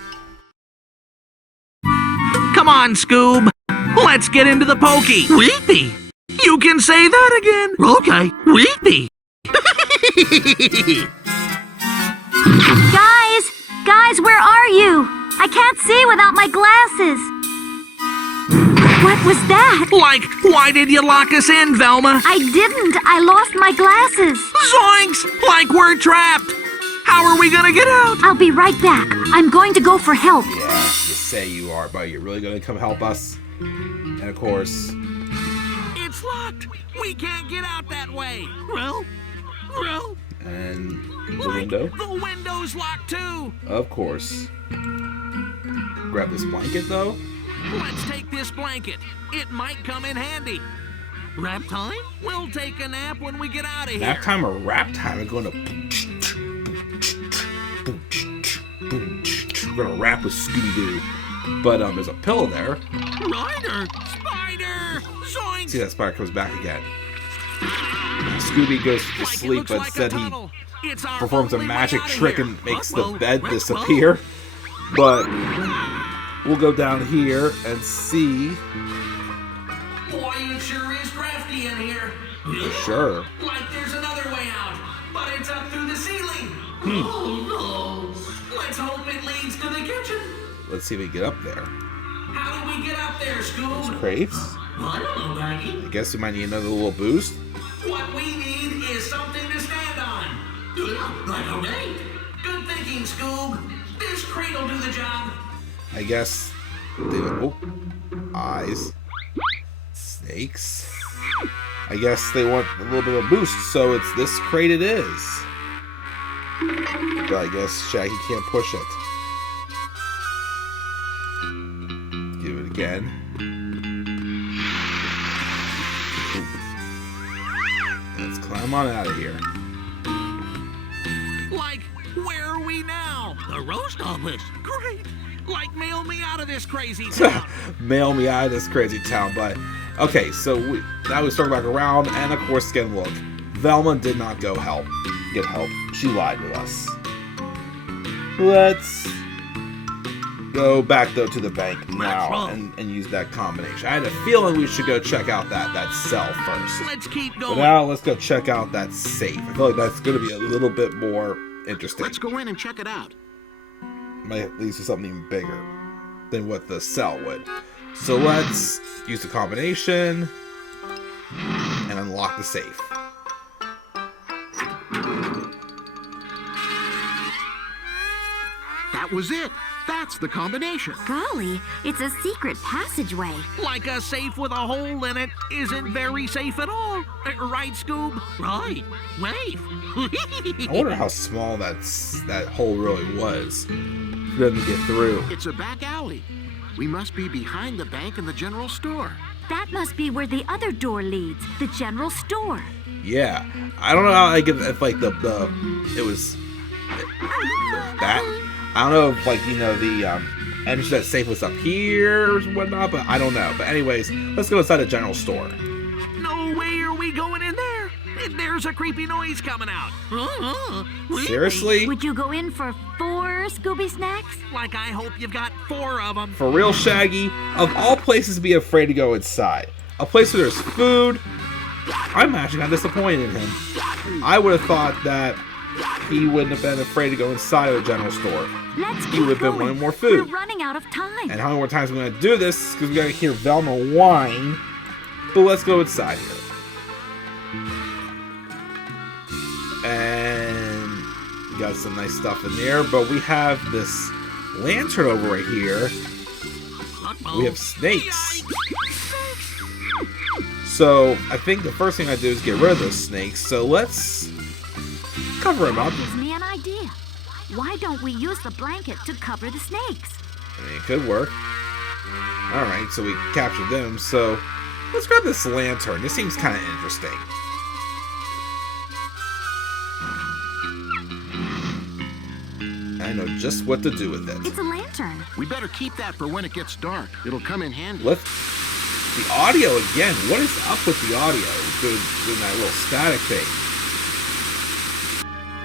Come on, Scoob. Let's get into the pokey. Weepy. You can say that again. Okay, weepy. Guys, where are you? I can't see without my glasses. What was that? Like, why did you lock us in, Velma? I didn't. I lost my glasses. Zoinks! Like we're trapped. How are we gonna get out? I'll be right back. I'm going to go for help. Yeah, you say you are, but you're really gonna come help us? And, of course... It's locked. We can't get out that way. Well. And the window? The window's locked too. Of course. Grab this blanket, though. Let's take this blanket. It might come in handy. Rap time? We'll take a nap when we get out of here. Nap time or rap time? We're going to... We're going to rap with Scooby-Doo. But there's a pillow there. Rider! Spider! Zoinks! See, that spider comes back again. Scooby goes to sleep, but instead he performs a magic trick and makes the bed disappear. But we'll go down here and see. Boy, it sure is crafty in here. Sure. Like there's another way out, but it's up through the ceiling. Oh no! Let's hope it leads to the kitchen. Let's see if we can get up there. How do we get up there, Scoob? Crates? I don't know, Maggie. I guess we might need another little boost. What we need is something to stand on. Like a rake. Good thinking, Scoob. This crate will do the job. I guess they would. Oh, eyes. Snakes. I guess they want a little bit of a boost, so it's this crate it is. But I guess Shaggy can't push it. Give it again. Let's climb on out of here. Like, where are we now? The roast office. Great. Like, mail me out of this crazy town. Mail me out of this crazy town, but okay, so now we start back around, and of course, again, look, Velma did not get help. She lied to us. Let's go back though to the bank now and use that combination. I had a feeling we should go check out that cell first. Let's keep But going. now let's go check out that safe. I feel like that's going to be a little bit more interesting. Let's go in and check it out. Might lead to something even bigger than what the cell would. So let's use the combination and unlock the safe. That was it. That's the combination. Golly, it's a secret passageway. Like a safe with a hole in it isn't very safe at all. Right, Scoob? Right. Wave. I wonder how small that hole really was for them to get through. It's a back alley. We must be behind the bank and the general store. That must be where the other door leads, the general store. Yeah, I don't know how if like it was that. I don't know if like the entrance to that safe was up here or whatnot, but I don't know. But anyways, let's go inside the general store. No way are we going in there. There's a creepy noise coming out. Seriously? Would you go in for 4 Scooby snacks? Like I hope you've got 4 of them. For real, Shaggy, of all places to be afraid to go inside, a place where there's food, I'm actually kind of disappointed in him. I would have thought that he wouldn't have been afraid to go inside of a general store. He would have been wanting more food. We're running out of time. And how many more times are we going to do this? Because we got to hear Velma whine. But let's go inside here. And we got some nice stuff in there. But we have this lantern over right here. We have snakes. So I think the first thing I do is get rid of those snakes. So let's cover them up. Gives me an idea. Why don't we use the blanket to cover the snakes? I mean, it could work. Alright, so we captured them. So let's grab this lantern. This seems kind of interesting. I know just what to do with it. It's a lantern. We better keep that for when it gets dark. It'll come in handy. The audio again. What is up with the audio? Doing that little static thing.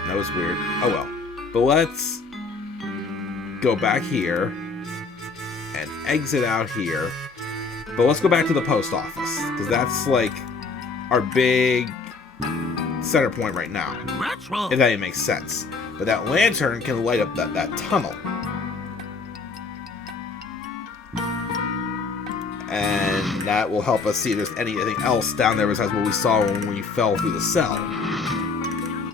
That was weird. Oh well. But let's go back here and exit out here. But let's go back to the post office, because that's like our big center point right now. That's wrong. If that even makes sense. But that lantern can light up that tunnel. And that will help us see if there's anything else down there besides what we saw when we fell through the cell.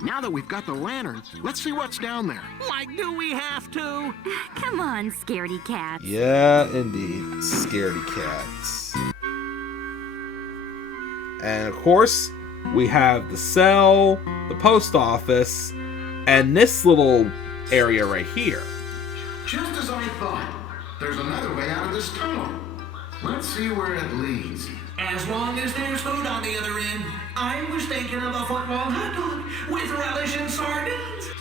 Now that we've got the lantern, let's see what's down there. Like, do we have to? Come on, scaredy cats. Yeah, indeed. Scaredy cats. And of course, we have the cell, the post office, and this little area right here. Just as I thought. There's another way out of this tunnel. Let's see where it leads. As long as there's food on the other end. I was thinking of a football hot dog with relish and sardines.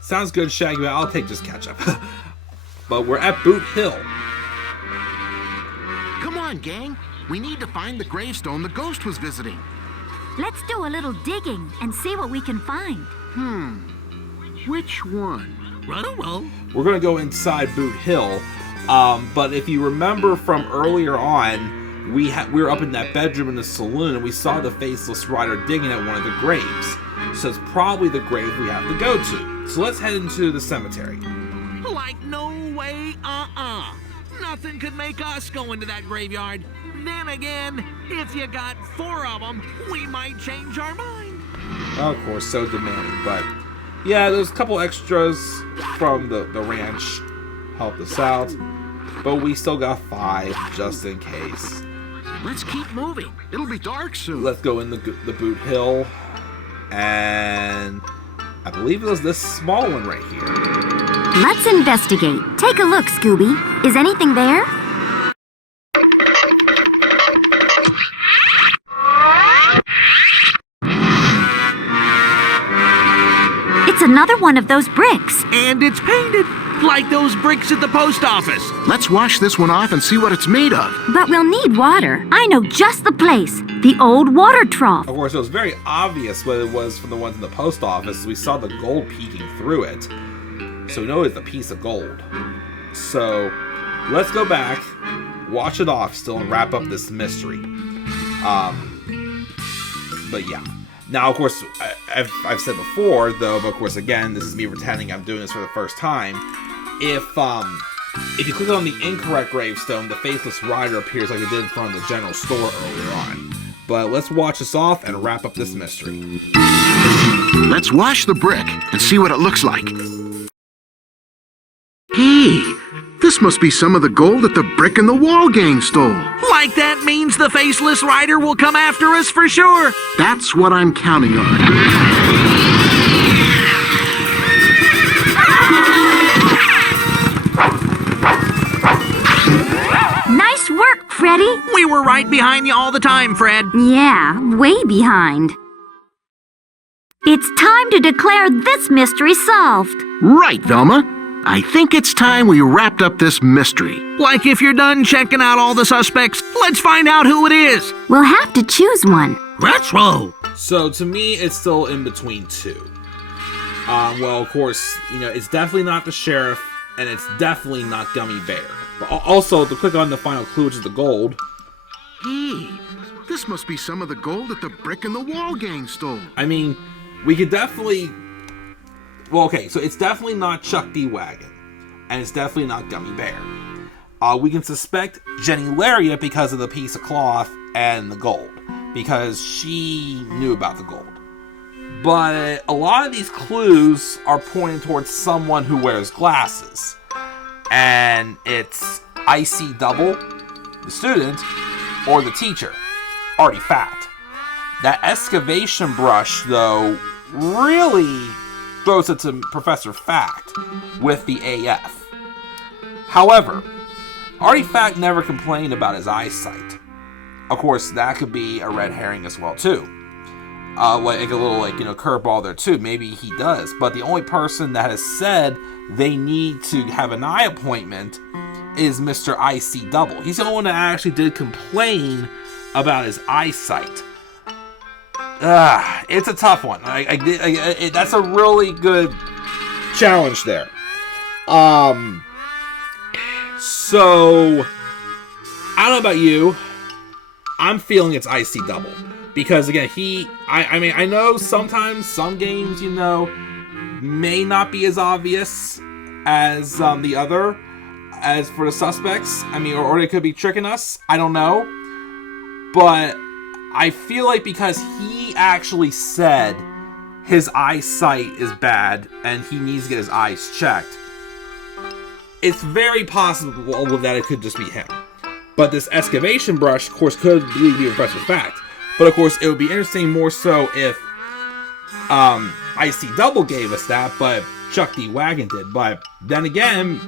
Sounds good, Shaggy, but I'll take just ketchup. But we're at Boot Hill. Come on, gang. We need to find the gravestone the ghost was visiting. Let's do a little digging and see what we can find. Which one? Roll. We're going to go inside Boot Hill. But if you remember from earlier on, we were up in that bedroom in the saloon, and we saw the Faceless Rider digging at one of the graves. So it's probably the grave we have to go to. So let's head into the cemetery. Like, no way, Nothing could make us go into that graveyard. Then again, if you got 4 of them, we might change our mind. Of course, so demanding. But yeah, there's a couple extras from the ranch helped us out. But we still got 5 just in case. Let's keep moving. It'll be dark soon. Let's go in the Boot Hill. And I believe it was this small one right here. Let's investigate. Take a look, Scooby. Is anything there? It's another one of those bricks. And it's painted like those bricks at the post office. Let's wash this one off and see what it's made of. But we'll need water. I know just the place. The old water trough. Of course, it was very obvious what it was from the ones in the post office. We saw the gold peeking through it. So we know it's a piece of gold. So let's go back, wash it off still, and wrap up this mystery. But yeah. Now, of course, I've said before, though, but of course, again, this is me pretending I'm doing this for the first time. If you click on the incorrect gravestone, the Faceless Rider appears like it did in front of the general store earlier on. But let's wash this off and wrap up this mystery. Let's wash the brick and see what it looks like. Hey, this must be some of the gold that the brick and the wall gang stole. Like that means the Faceless Rider will come after us for sure. That's what I'm counting on. Nice work, Freddy. We were right behind you all the time, Fred. Yeah, way behind. It's time to declare this mystery solved. Right, Velma. I think it's time we wrapped up this mystery. Like if you're done checking out all the suspects, let's find out who it is. We'll have to choose one. Let's roll. So to me, it's still in between 2. Well, of course, it's definitely not the sheriff, and it's definitely not Gummy Bear. But also, to click on the final clue, which is the gold. Hey, this must be some of the gold that the brick and the wall gang stole. I mean, we could definitely... Well, okay, so it's definitely not Chuck D. Wagon, and it's definitely not Gummy Bear. We can suspect Jenny Lariat because of the piece of cloth and the gold, because she knew about the gold. But a lot of these clues are pointing towards someone who wears glasses, and it's Icy Double, the student, or the teacher, Artie Fackt. That excavation brush, though, really throws it to Professor Fackt with the AF. However, Artie Fackt never complained about his eyesight. Of course, that could be a red herring as well, too. like a little curveball there too. Maybe he does, but the only person that has said they need to have an eye appointment is Mr. IC Double. He's the only one that actually did complain about his eyesight. It's a tough one. That's a really good challenge there. So I don't know about you. I'm feeling it's IC Double. Because again, I know sometimes some games, may not be as obvious as the other, as for the suspects. Or they could be tricking us. I don't know. But I feel like because he actually said his eyesight is bad and he needs to get his eyes checked, it's very possible that it could just be him. But this excavation brush, of course, could be Professor Fackt. But of course, it would be interesting more so if IC Double gave us that, but Chuck D. Wagon did. But then again,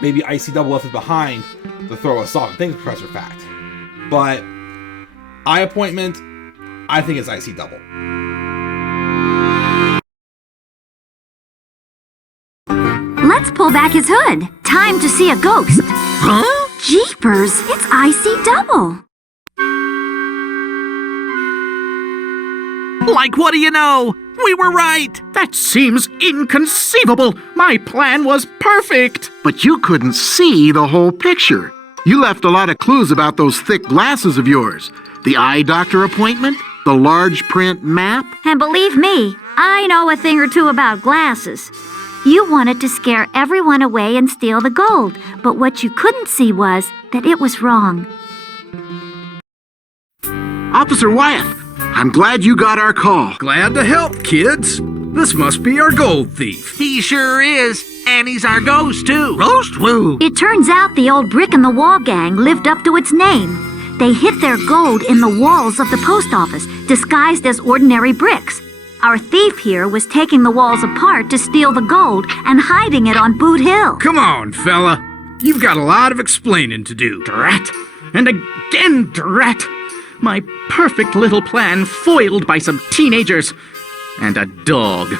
maybe IC Double left it behind to throw us off. I think it's Professor Fackt. But eye appointment, I think it's IC Double. Let's pull back his hood. Time to see a ghost. Huh? Jeepers, it's IC Double. Like, what do you know? We were right! That seems inconceivable! My plan was perfect! But you couldn't see the whole picture. You left a lot of clues about those thick glasses of yours. The eye doctor appointment, the large print map. And believe me, I know a thing or two about glasses. You wanted to scare everyone away and steal the gold, but what you couldn't see was that it was wrong. Officer Wyeth, I'm glad you got our call. Glad to help, kids. This must be our gold thief. He sure is, and he's our ghost, too. Ghost? Woo! It turns out the old brick-in-the-wall gang lived up to its name. They hid their gold in the walls of the post office, disguised as ordinary bricks. Our thief here was taking the walls apart to steal the gold and hiding it on Boot Hill. Come on, fella. You've got a lot of explaining to do. Drat! And again, drat! My perfect little plan foiled by some teenagers. And a dog.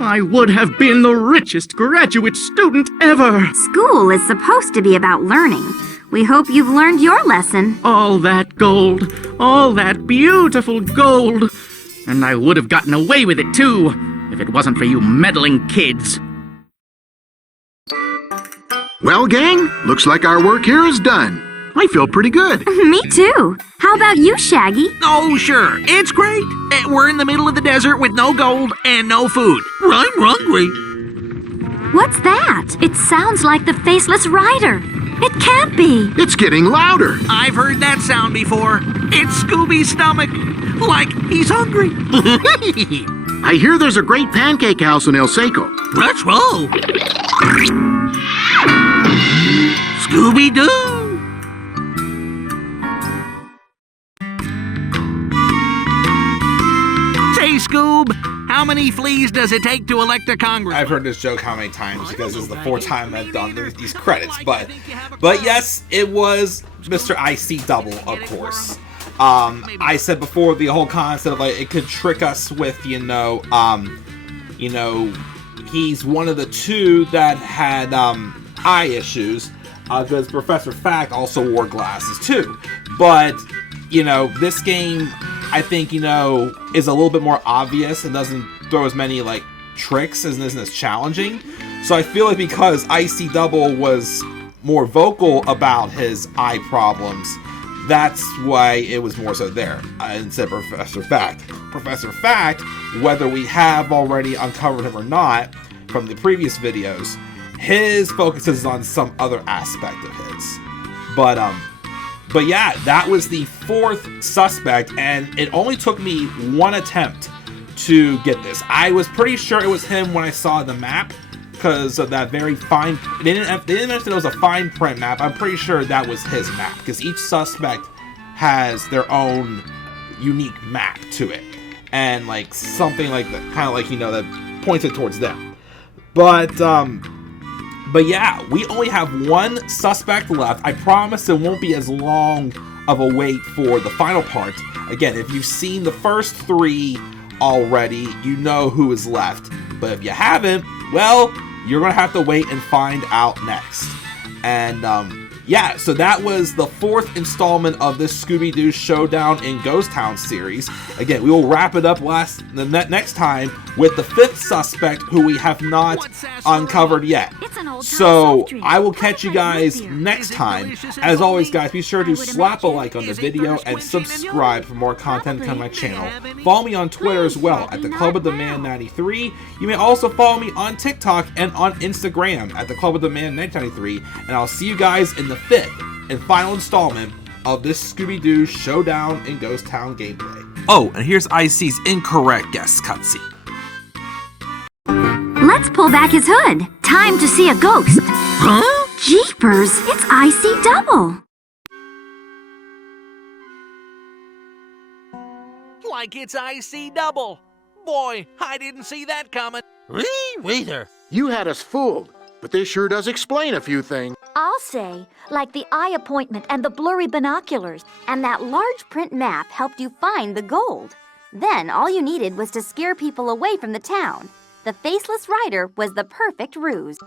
I would have been the richest graduate student ever. School is supposed to be about learning. We hope you've learned your lesson. All that gold. All that beautiful gold. And I would have gotten away with it, too, if it wasn't for you meddling kids. Well, gang, looks like our work here is done. I feel pretty good. Me too. How about you, Shaggy? Oh, sure. It's great. We're in the middle of the desert with no gold and no food. I'm hungry. What's that? It sounds like the Faceless Rider. It can't be. It's getting louder. I've heard that sound before. It's Scooby's stomach. Like he's hungry. I hear there's a great pancake house in El Seco. Let's roll. Scooby-Doo. Say, Scoob, how many fleas does it take to elect a congressman? I've heard this joke how many times because this is the fourth time I've done these credits. But yes, it was Mr. IC Double, of course. I said before the whole concept of it could trick us with, he's one of the two that had eye issues, because Professor Fackt also wore glasses too. But, this game, I think, is a little bit more obvious and doesn't throw as many, tricks and isn't as challenging. So I feel like because IC Double was more vocal about his eye problems, that's why it was more so there instead of Professor Fackt. Professor Fackt, whether we have already uncovered him or not from the previous videos, his focus is on some other aspect of his. But yeah, that was the fourth suspect, and it only took me one attempt to get this. I was pretty sure it was him when I saw the map, because of that very fine... They didn't mention it was a fine print map. I'm pretty sure that was his map, because each suspect has their own unique map to it. And, something like that, kind of that points it towards them. But yeah, we only have one suspect left. I promise it won't be as long of a wait for the final part. Again, if you've seen the first three already, you know who is left. But if you haven't, well, you're going to have to wait and find out next. And, yeah, so that was the 4th installment of this Scooby-Doo Showdown in Ghost Town series. Again, we will wrap it up next time with the 5th suspect who we have not uncovered yet. So I will catch you guys next time. As always, guys, be sure to slap a like on the video and subscribe for more content on my channel. Follow me on Twitter as well at the Club of the Man 93. You may also follow me on TikTok and on Instagram at the Club of the Man 93. And I'll see you guys in the 5th and final installment of this Scooby-Doo Showdown in Ghost Town gameplay. Oh, and here's IC's incorrect guest cutscene. Let's pull back his hood. Time to see a ghost. Huh? Jeepers, it's IC Double. Like it's IC Double. Boy, I didn't see that coming. Wait there. You had us fooled, but this sure does explain a few things. I'll say, like the eye appointment and the blurry binoculars, and that large print map helped you find the gold. Then all you needed was to scare people away from the town. The Faceless Rider was the perfect ruse.